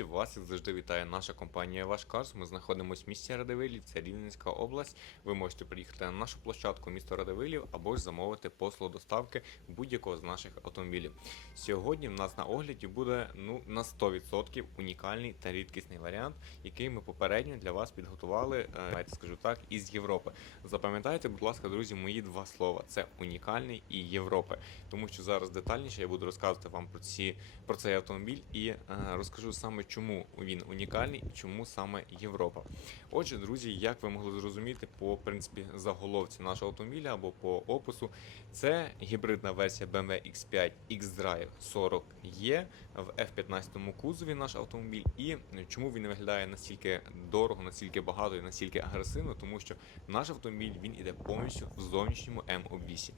Друзі! Вас як завжди вітає наша компанія Ваш Карс. Ми знаходимося в місті Радивилів, це Рівненська область. Ви можете приїхати на нашу площадку місто Радивилів або ж замовити послугу доставки будь-якого з наших автомобілів. Сьогодні в нас на огляді буде ну на 100% унікальний та рідкісний варіант, який ми попередньо для вас підготували. е, Давайте скажу так, із Європи. Запам'ятайте, будь ласка, друзі, мої два слова: це унікальний і Європи. Тому що зараз детальніше я буду розказувати вам про ці про цей автомобіль і е, розкажу саме чому він унікальний і чому саме Європа. Отже, друзі, як ви могли зрозуміти по принципі заголовці нашого автомобіля або по опису, це гібридна версія BMW X5 X-Drive 40E в F15 кузові наш автомобіль. І чому він виглядає настільки дорого, настільки багато і настільки агресивно, тому що наш автомобіль він іде повністю в зовнішньому М-обвісі.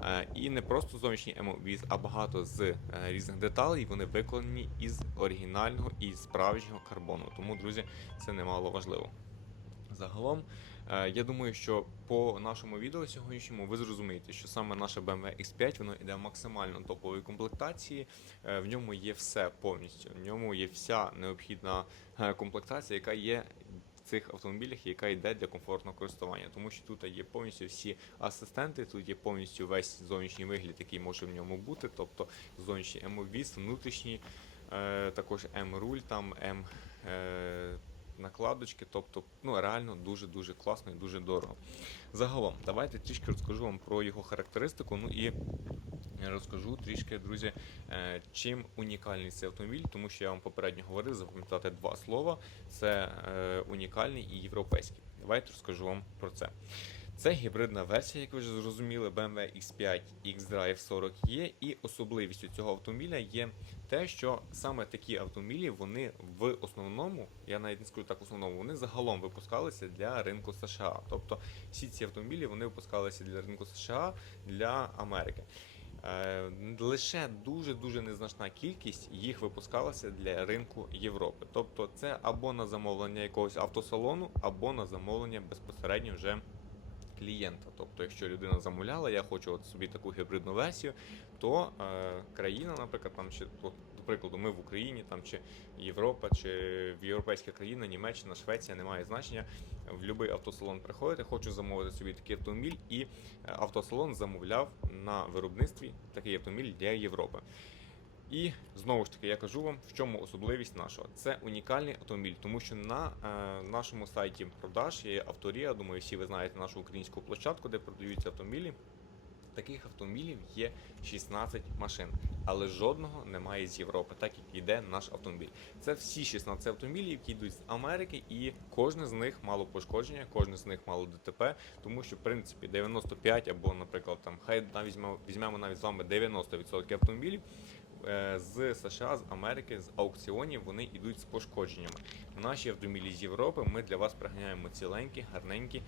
Е, І не просто зовнішній М-обвіс, а багато з е, різних деталей вони виконані із оригінального і справжнього карбону. Тому, друзі, це немало важливо. Загалом, е, я думаю, що по нашому відео сьогоднішньому ви зрозумієте, що саме наше BMW X5 воно йде максимально топової комплектації. Е, В ньому є все повністю. В ньому є вся необхідна е, комплектація, яка є в цих автомобілях, яка йде для комфортного користування. Тому що тут є повністю всі асистенти, тут є повністю весь зовнішній вигляд, який може в ньому бути, тобто зовнішній м внутрішній, також М-руль, там М. Е, накладочки, тобто ну реально дуже дуже класно і дуже дорого. Загалом, давайте трішки розкажу вам про його характеристику. Ну і розкажу трішки, друзі, е, чим унікальний цей автомобіль, тому що я вам попередньо говорив, запам'ятати два слова: це е, унікальний і європейський. Давайте розкажу вам про це. Це гібридна версія, як ви вже зрозуміли, BMW X5 X-Drive 40E, і особливістю цього автомобіля є те, що саме такі автомобілі вони в основному, я навіть не скажу так, в основному, вони загалом випускалися для ринку США. Тобто всі ці автомобілі вони випускалися для ринку США для Америки. Е, Лише дуже дуже незначна кількість їх випускалася для ринку Європи. Тобто, це або на замовлення якогось автосалону, або на замовлення безпосередньо вже клієнта. Тобто, якщо людина замовляла, я хочу от собі таку гібридну версію, то е, країна, наприклад, там чи от, до прикладу, ми в Україні, там чи Європа, чи в європейська країна, Німеччина, Швеція, немає значення. В будь-який автосалон приходите, хочу замовити собі такий автомобіль, і е, автосалон замовляв на виробництві такий автомобіль для Європи. І знову ж таки я кажу вам, в чому особливість нашого. Це унікальний автомобіль, тому що на е, нашому сайті продаж є авторія. Думаю, всі ви знаєте нашу українську площадку, де продаються автомобілі. Таких автомобілів є 16 машин, але жодного немає з Європи, так як йде наш автомобіль. Це всі 16 автомобілів, які йдуть з Америки, і кожне з них мало пошкодження, кожне з них мало ДТП, тому що в принципі 95 або, наприклад, там хай навіть візьмемо, навіть з вами 90% автомобілів. Е, З США, з Америки, з аукціонів вони йдуть з пошкодженнями. Наші автомобілі з Європи ми для вас приганяємо ціленькі, гарненькі,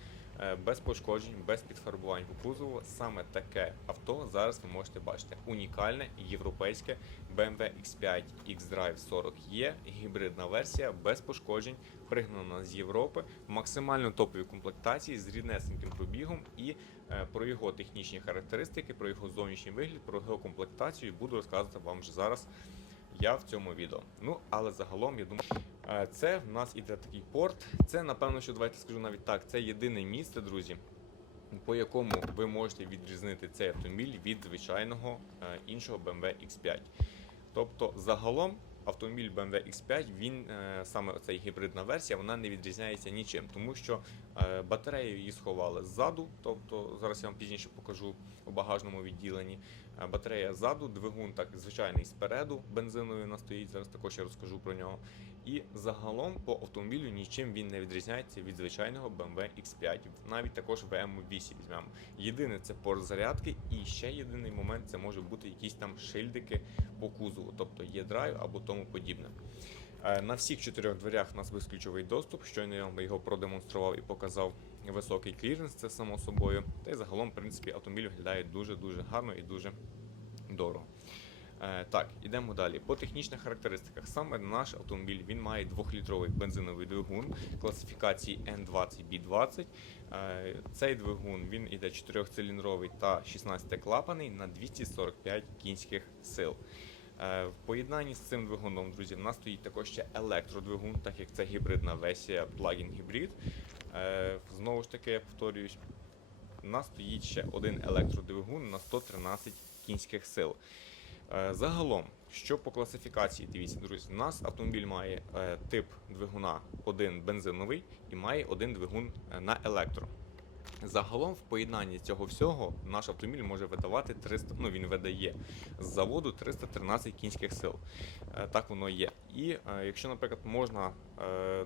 без пошкоджень, без підфарбувань кузову. Саме таке авто зараз ви можете бачити. Унікальне європейське BMW X5 X-Drive 40E, гібридна версія без пошкоджень, пригнана з Європи, максимально топовій комплектації з ріднесеньким пробігом і е, про його технічні характеристики, про його зовнішній вигляд, про його комплектацію буду розказувати вам вже зараз. Я в цьому відео. Ну, але загалом, я думаю, е, це в нас іде такий порт. Це, напевно, що давайте скажу навіть так. Це єдине місце, друзі, по якому ви можете відрізнити цей автомобіль від звичайного е, іншого BMW X5. Тобто, загалом. Автомобіль BMW X5, він е, саме ця гібридна версія, вона не відрізняється нічим, тому що е, батарею її сховали ззаду, тобто зараз я вам пізніше покажу у багажному відділенні. Е, Батарея ззаду, двигун так звичайний спереду, бензиновий вона стоїть. Зараз також я розкажу про нього. І загалом по автомобілю нічим він не відрізняється від звичайного BMW X5, навіть також в M8 візьмемо. Єдине це порт зарядки, і ще єдиний момент це може бути якісь там шильдики по кузову, тобто є драйв або тому подібне. Е, На всіх чотирьох дверях у нас безключовий доступ. Щойно я вам його продемонстрував і показав високий кліренс, це само собою. Та й загалом, в принципі, автомобіль виглядає дуже-дуже гарно і дуже дорого. Е, Так, ідемо далі. По технічних характеристиках. Саме наш автомобіль він має 2-літровий бензиновий двигун класифікації N20B20. Е, Цей двигун він іде 4-циліндровий та 16-клапаний на 245 кінських сил. Е, В поєднанні з цим двигуном, друзі, в нас стоїть також ще електродвигун, так як це гібридна версія плагін гібрид. Знову ж таки, я повторююсь, у нас стоїть ще один електродвигун на 113 кінських сил. Е, Загалом, що по класифікації, дивіться, друзі, у нас автомобіль має е, тип двигуна один бензиновий і має один двигун е, на електро. Загалом, в поєднанні цього всього, наш автомобіль може видавати 300, ну він видає з заводу 313 кінських сил. Так воно є. І якщо, наприклад, можна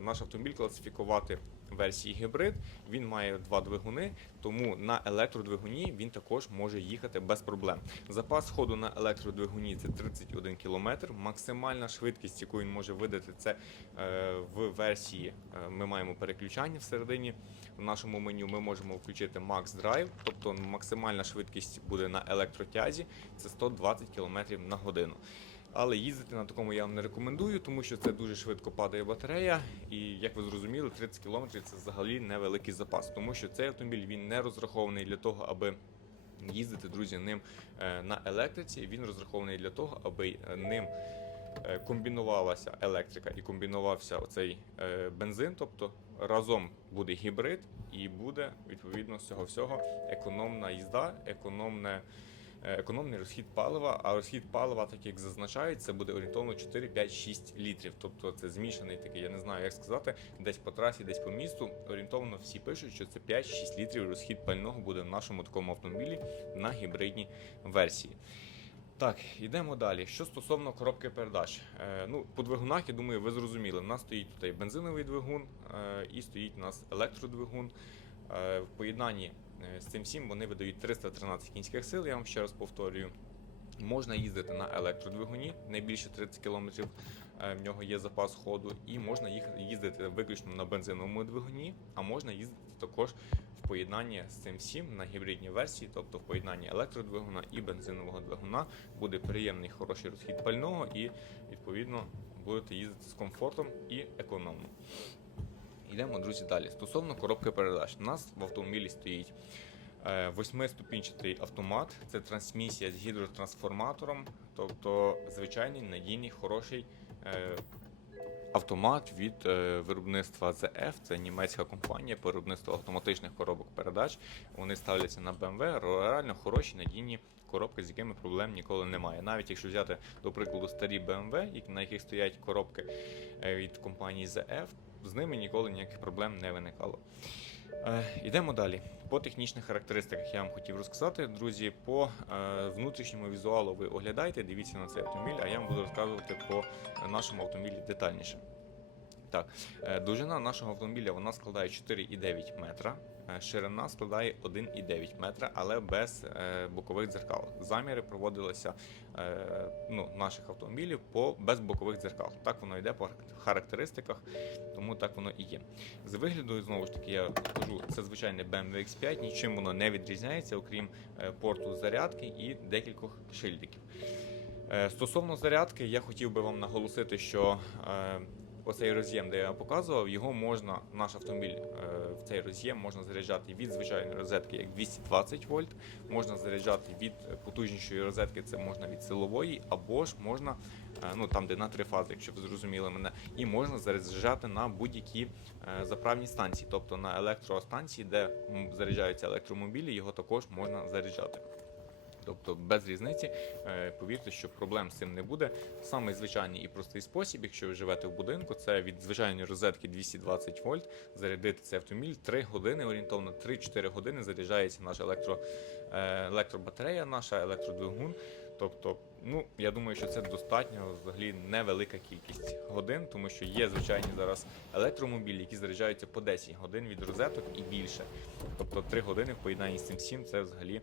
наш автомобіль класифікувати версії гібрид, він має два двигуни, тому на електродвигуні він також може їхати без проблем. Запас ходу на електродвигуні це 31 км. Максимальна швидкість, яку він може видати, це е, в версії е, ми маємо переключання всередині. В нашому меню ми можемо включити Max Drive, тобто максимальна швидкість буде на електротязі, це 120 км на годину. Але їздити на такому я вам не рекомендую, тому що це дуже швидко падає батарея. І як ви зрозуміли, 30 км це взагалі невеликий запас, тому що цей автомобіль він не розрахований для того, аби їздити, друзі, ним е, на електриці. Він розрахований для того, аби е, ним е, комбінувалася електрика і комбінувався оцей бензин. Тобто разом буде гібрид і буде відповідно з цього всього економна їзда, економне. Е, Економний розхід палива, а розхід палива, так як зазначають, це буде орієнтовно 4, 5, 6 літрів. Тобто це змішаний такий, я не знаю, як сказати, десь по трасі, десь по місту. Орієнтовно всі пишуть, що це 5-6 літрів розхід пального буде в нашому такому автомобілі на гібридній версії. Так, йдемо далі. Що стосовно коробки передач, е, ну по двигунах, я думаю, ви зрозуміли. У нас стоїть тут бензиновий двигун е, і стоїть у нас електродвигун. Е, в поєднанні з цим всім вони видають 313 кінських сил. Я вам ще раз повторюю. Можна їздити на електродвигуні, не більше 30 км в нього є запас ходу, і можна їздити виключно на бензиновому двигуні, а можна їздити також в поєднанні з цим всім на гібридній версії, тобто в поєднанні електродвигуна і бензинового двигуна буде приємний хороший розхід пального і відповідно будете їздити з комфортом і економно. Йдемо, друзі, далі. Стосовно коробки передач, у нас в автомобілі стоїть е, восьмиступінчатий автомат, це трансмісія з гідротрансформатором, тобто звичайний надійний, хороший е, автомат від е, виробництва ZF, це німецька компанія по автоматичних коробок передач. Вони ставляться на BMW, реально хороші надійні коробки, з якими проблем ніколи немає. Навіть якщо взяти, до прикладу, старі BMW, на яких стоять коробки від компанії ZF, з ними ніколи ніяких проблем не виникало. Е, Йдемо далі. По технічних характеристиках я вам хотів розказати, друзі. По е, внутрішньому візуалу ви оглядайте, дивіться на цей автомобіль, а я вам буду розказувати по нашому автомобілі детальніше. Так, е, довжина нашого автомобіля вона складає 4,9 метра, ширина складає 1,9 метра, але без е, бокових дзеркал. Заміри проводилися е, ну, наших автомобілів по без бокових дзеркал. Так воно йде по характеристиках, тому так воно і є. З вигляду, знову ж таки, я кажу, це звичайний BMW X5, нічим воно не відрізняється, окрім е, порту зарядки і декількох шильдиків. Е, Стосовно зарядки, я хотів би вам наголосити, що е, оцей роз'єм, де я показував, його можна, наш автомобіль е, в цей роз'єм можна заряджати від звичайної розетки як 220 вольт, можна заряджати від потужнішої розетки, це можна від силової, або ж можна, е, ну там де на три фази, якщо ви зрозуміли мене, і можна заряджати на будь-які е, заправні станції, тобто на електростанції, де заряджаються електромобілі, його також можна заряджати. Тобто без різниці, е, повірте, що проблем з цим не буде. Самий звичайний і простий спосіб, якщо ви живете в будинку, це від звичайної розетки 220 вольт зарядити цей автомобіль 3 години, орієнтовно 3-4 години заряджається наша електро, е, електробатарея, наша електродвигун. Тобто, ну я думаю, що це достатньо взагалі невелика кількість годин, тому що є звичайні зараз електромобілі, які заряджаються по 10 годин від розеток і більше. Тобто 3 години в поєднанні з цим всім це взагалі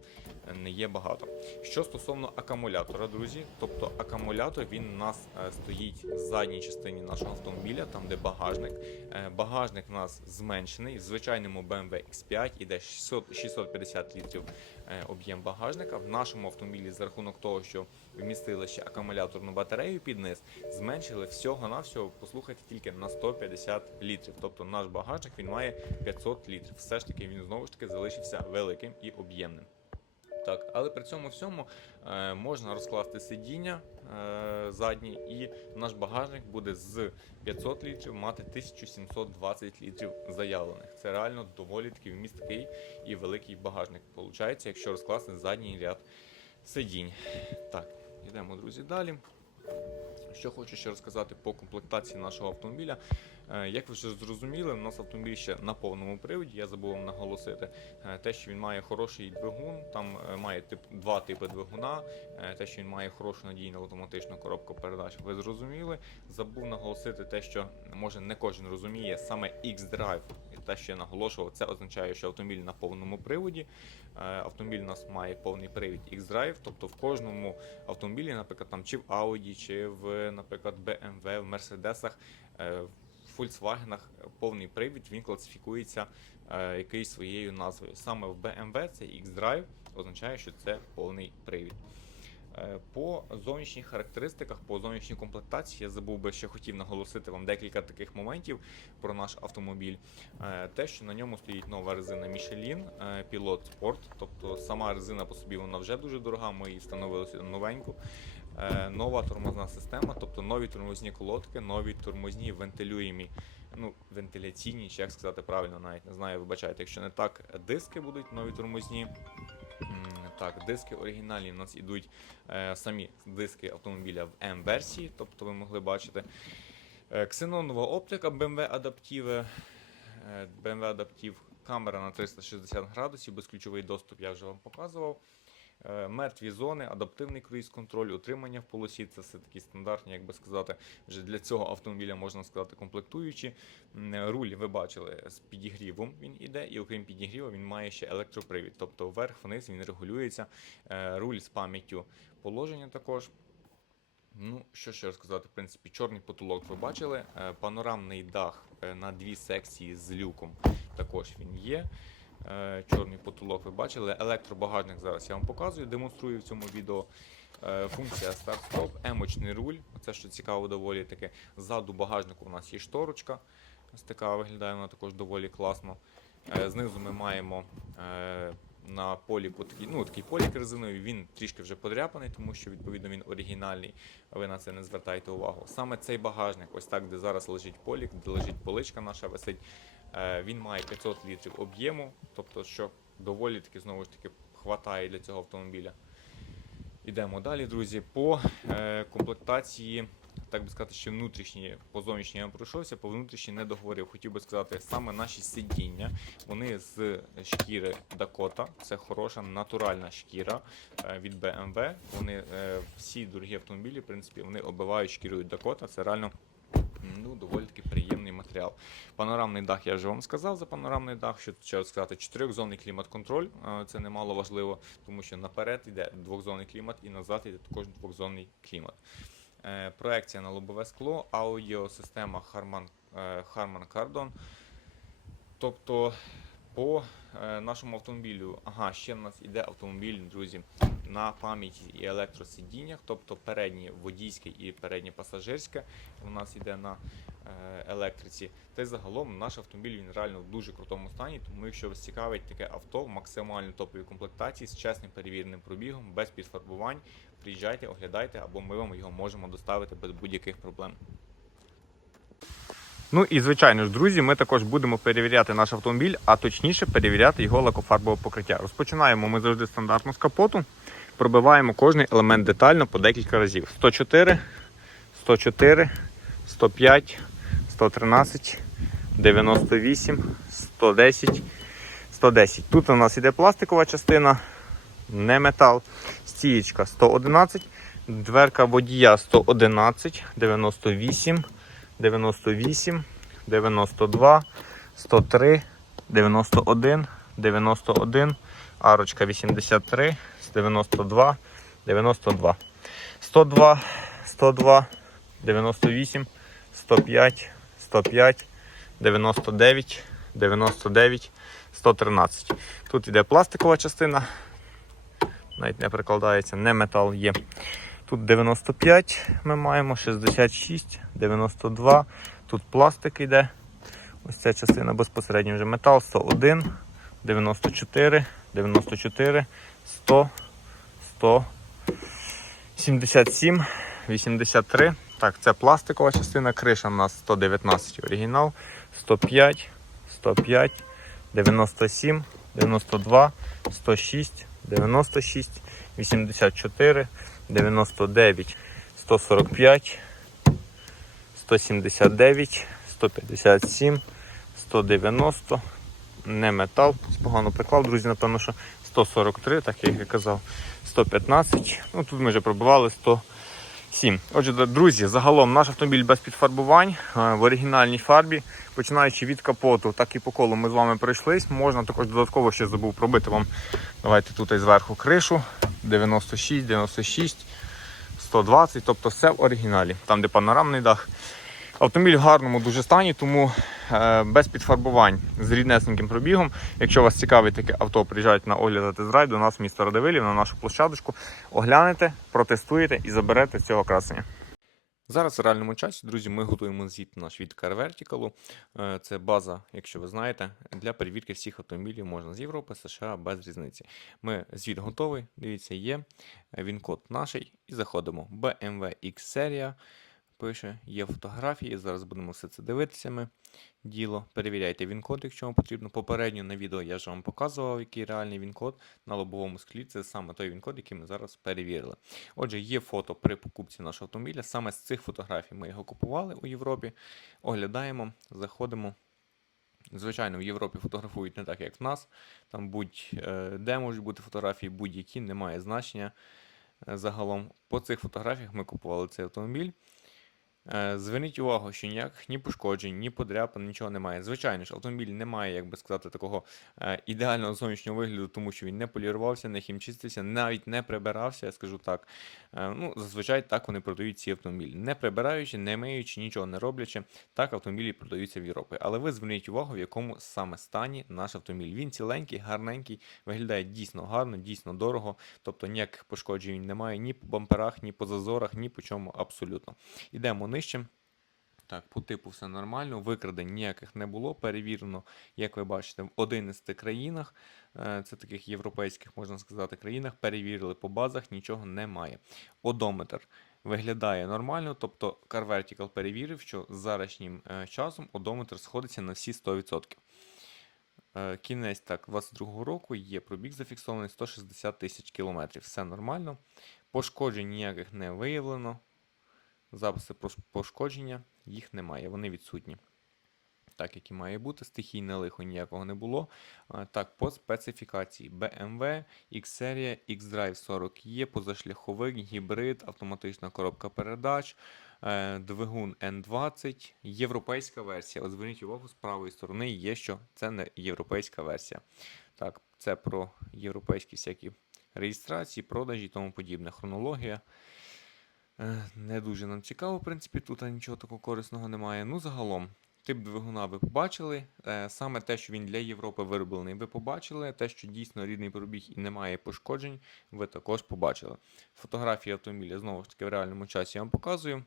е, не є багато. Що стосовно акумулятора, друзі, тобто акумулятор він у нас е, стоїть в задній частині нашого автомобіля, там де багажник. Е, Багажник у нас зменшений. В звичайному BMW X5 іде 600 650 літрів об'єм багажника. В нашому автомобілі за рахунок того, що вмістили ще акумуляторну батарею під низ, зменшили всього-навсього, послухайте, тільки на 150 літрів. Тобто наш багажник він має 500 літрів. Все ж таки він знову ж таки залишився великим і об'ємним. Так, але при цьому всьому е, можна розкласти сидіння е, задній, і наш багажник буде з 500 літрів мати 1720 літрів заявлених. Це реально доволі таки вмісткий і великий багажник. Получається, якщо розкласти задній ряд сидінь. Так, йдемо, друзі, далі. Що хочу ще розказати по комплектації нашого автомобіля. Е, Як ви вже зрозуміли, у нас автомобіль ще на повному приводі. Я забув вам наголосити е, те, що він має хороший двигун. Там е, має тип два типи двигуна. Те, що він має хорошу надійну автоматичну коробку передач. Ви зрозуміли. Забув наголосити те, що може не кожен розуміє саме X-Drive. Те, що я наголошував, це означає, що автомобіль на повному приводі. Е, Автомобіль у нас має повний привід X-Drive, тобто в кожному автомобілі, наприклад, там чи в Audi, чи в, наприклад, BMW, в Мерседесах, е, в Volkswagen повний привід він класифікується е, якоюсь своєю назвою. Саме в BMW це X-Drive означає, що це повний привід. Е, По зовнішніх характеристиках, по зовнішній комплектації, я забув би ще хотів наголосити вам декілька таких моментів про наш автомобіль. Е, Те, що на ньому стоїть нова резина Michelin е, Pilot Sport, тобто сама резина по собі вона вже дуже дорога, ми її встановили новеньку. Нова тормозна система, тобто нові тормозні колодки, нові тормозні вентилюємі, ну, вентиляційні, чи як сказати правильно, навіть не знаю, вибачайте, якщо не так, диски будуть нові тормозні. Так, диски оригінальні у нас ідуть е, самі диски автомобіля в М-версії, тобто ви могли бачити. Е, Ксенонова оптика BMW Adaptive, е, BMW адаптів, камера на 360 градусів, безключовий доступ я вже вам показував. Е, Мертві зони, адаптивний круїз-контроль, утримання в полосі це все такі стандартні, як би сказати, вже для цього автомобіля можна сказати комплектуючі. Е, Руль ви бачили з підігрівом він іде, і окрім підігріву він має ще електропривід. Тобто вверх-вниз він регулюється. Е, Руль з пам'яттю положення також. Ну, що ще розказати, в принципі, чорний потолок ви бачили. Панорамний дах на дві секції з люком також він є. Е, Чорний потолок ви бачили. Електробагажник зараз я вам показую, демонструю в цьому відео. Е, Функція старт-стоп, емочний руль. Це що цікаво, доволі таке. Ззаду багажнику у нас є шторочка. Ось така виглядає вона також доволі класно. Е, Знизу ми маємо на такий, ну, такий полік резиновий, він трішки вже подряпаний, тому що відповідно він оригінальний. Ви на це не звертайте увагу. Саме цей багажник, ось так, де зараз лежить полік, де лежить поличка наша висить, він має 500 літрів об'єму, тобто, що доволі таки знову ж таки хватає для цього автомобіля. Ідемо далі, друзі. По е, комплектації, так би сказати, ще внутрішні, по зовнішній я пройшовся, по внутрішній не договорив. Хотів би сказати, саме наші сидіння, вони з шкіри Dakota, це хороша натуральна шкіра е, від BMW. Вони е, всі дорогі автомобілі, в принципі, вони оббивають шкірою Dakota. Це реально ну, доволі таки приємний матеріал. Панорамний дах, я вже вам сказав за панорамний дах, що ще сказати, чотирьохзонний клімат-контроль, е, це немало важливо, тому що наперед йде двохзонний клімат і назад йде також двохзонний клімат. Е, Проекція на лобове скло, аудіосистема Harman, е, Harman Kardon. Тобто по нашому автомобілю, ага, ще в нас іде автомобіль, друзі, на пам'яті і електросидіннях, тобто переднє водійське і переднє пасажирське у нас іде на е, електриці. Та й загалом наш автомобіль він реально в дуже крутому стані. Тому якщо вас цікавить таке авто в максимально топовій комплектації з чесним перевіреним пробігом, без підфарбувань, приїжджайте, оглядайте, або ми вам його можемо доставити без будь-яких проблем. Ну і звичайно ж, друзі, ми також будемо перевіряти наш автомобіль, а точніше перевіряти його лакофарбове покриття. Розпочинаємо ми завжди стандартно з капоту. Пробиваємо кожний елемент детально по декілька разів. 104, 104, 105, 113, 98, 110, 110. Тут у нас іде пластикова частина, не метал. Стієчка 111, дверка водія 111, 98. 98, 92, 103, 91, 91, арочка 83, 92, 92, 102, 102, 98, 105, 105, 99, 99, 113. Тут іде пластикова частина, навіть не прикладається, не метал є. Тут 95 ми маємо, 66, 92. Тут пластик йде. Ось ця частина безпосередньо вже метал, 101, 94, 94, 100, 100, 77, 83. Так, це пластикова частина, криша у нас 119 оригінал, 105, 105, 97, 92, 106, 96, 84, 99, 145, 179, 157, 190. Не метал, погано приклав, друзі, напевно, що 143, так як я казав, 115. Ну тут ми вже пробивали 107. Отже, друзі, загалом наш автомобіль без підфарбувань е, в оригінальній фарбі, починаючи від капоту, так і по колу ми з вами пройшлись. Можна також додатково ще забув пробити вам. Давайте тут і зверху кришу 96, 96, 120, тобто все в оригіналі, там де панорамний дах. Автомобіль в гарному дуже стані, тому без підфарбувань з ріднесеньким пробігом. Якщо вас цікавить таке авто, приїжджайте на огляд тест-драйв до нас в місто Радивилів на нашу площадочку. Оглянете, протестуєте і заберете цього красення. Зараз в реальному часі, друзі, ми готуємо звіт наш від Car Vertical. Е, Це база, якщо ви знаєте, для перевірки всіх автомобілів можна з Європи, США без різниці. Ми звіт готовий. Дивіться, є він код наш. І заходимо. BMW X серія. Пише, є фотографії. Зараз будемо все це дивитися. Ми. Діло. Перевіряйте він-код, якщо вам потрібно. Попередньо на відео я ж вам показував, який реальний він-код на лобовому склі. Це саме той він-код, який ми зараз перевірили. Отже, є фото при покупці нашого автомобіля. Саме з цих фотографій ми його купували у Європі. Оглядаємо, заходимо. Звичайно, в Європі фотографують не так, як в нас. Там будь-де можуть бути фотографії, будь-які, немає значення. Е, Загалом по цих фотографіях ми купували цей автомобіль. Е, Зверніть увагу, що ніяких ні пошкоджень, ні подряпин, нічого немає. Звичайно ж, автомобіль не має, як би сказати, такого е, ідеального зовнішнього вигляду, тому що він не полірувався, не хімчистився, навіть не прибирався, я скажу так. Е, ну, зазвичай так вони продають ці автомобілі. Не прибираючи, не миючи, нічого не роблячи, так автомобілі продаються в Європі. Але ви зверніть увагу, в якому саме стані наш автомобіль. Він ціленький, гарненький, виглядає дійсно гарно, дійсно дорого. Тобто ніяких пошкоджень немає ні по бамперах, ні по зазорах, ні по чому абсолютно. Ідемо нижче. Так, по типу все нормально, викрадень ніяких не було. Перевірено, як ви бачите, в 11 країнах, е, це таких європейських, можна сказати, країнах, перевірили по базах, нічого немає. Одометр виглядає нормально, тобто Car Vertical перевірив, що з зарашнім е, часом одометр сходиться на всі 100%. Е, Кінець так, 22-го року є пробіг зафіксований 160 тисяч кілометрів. Все нормально. Пошкоджень ніяких не виявлено. Записи про пошкодження їх немає, вони відсутні. Так, як і має бути, стихійне лихо ніякого не було. Так, по специфікації BMW, X-серія, X-Drive 40 є, позашляховик, гібрид, автоматична коробка передач, е, двигун N20, європейська версія. От зверніть увагу, з правої сторони є, що це не європейська версія. Так, це про європейські всякі реєстрації, продажі і тому подібне. Хронологія. Е, Не дуже нам цікаво, в принципі, тут нічого такого корисного немає. Ну, загалом, тип двигуна ви побачили. Е, Саме те, що він для Європи вироблений, ви побачили. Те, що дійсно рідний пробіг і немає пошкоджень, ви також побачили. Фотографії автомобіля знову ж таки в реальному часі я вам показую.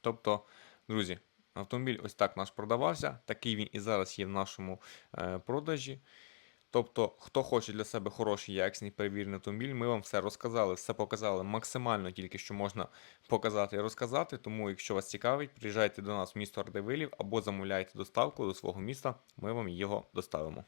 Тобто, друзі, автомобіль ось так наш продавався. Такий він і зараз є в нашому е, продажі. Тобто, хто хоче для себе хороший якісний перевірений автомобіль, ми вам все розказали, все показали максимально тільки що можна показати і розказати. Тому, якщо вас цікавить, приїжджайте до нас в місто Ардевилів або замовляйте доставку до свого міста, ми вам його доставимо.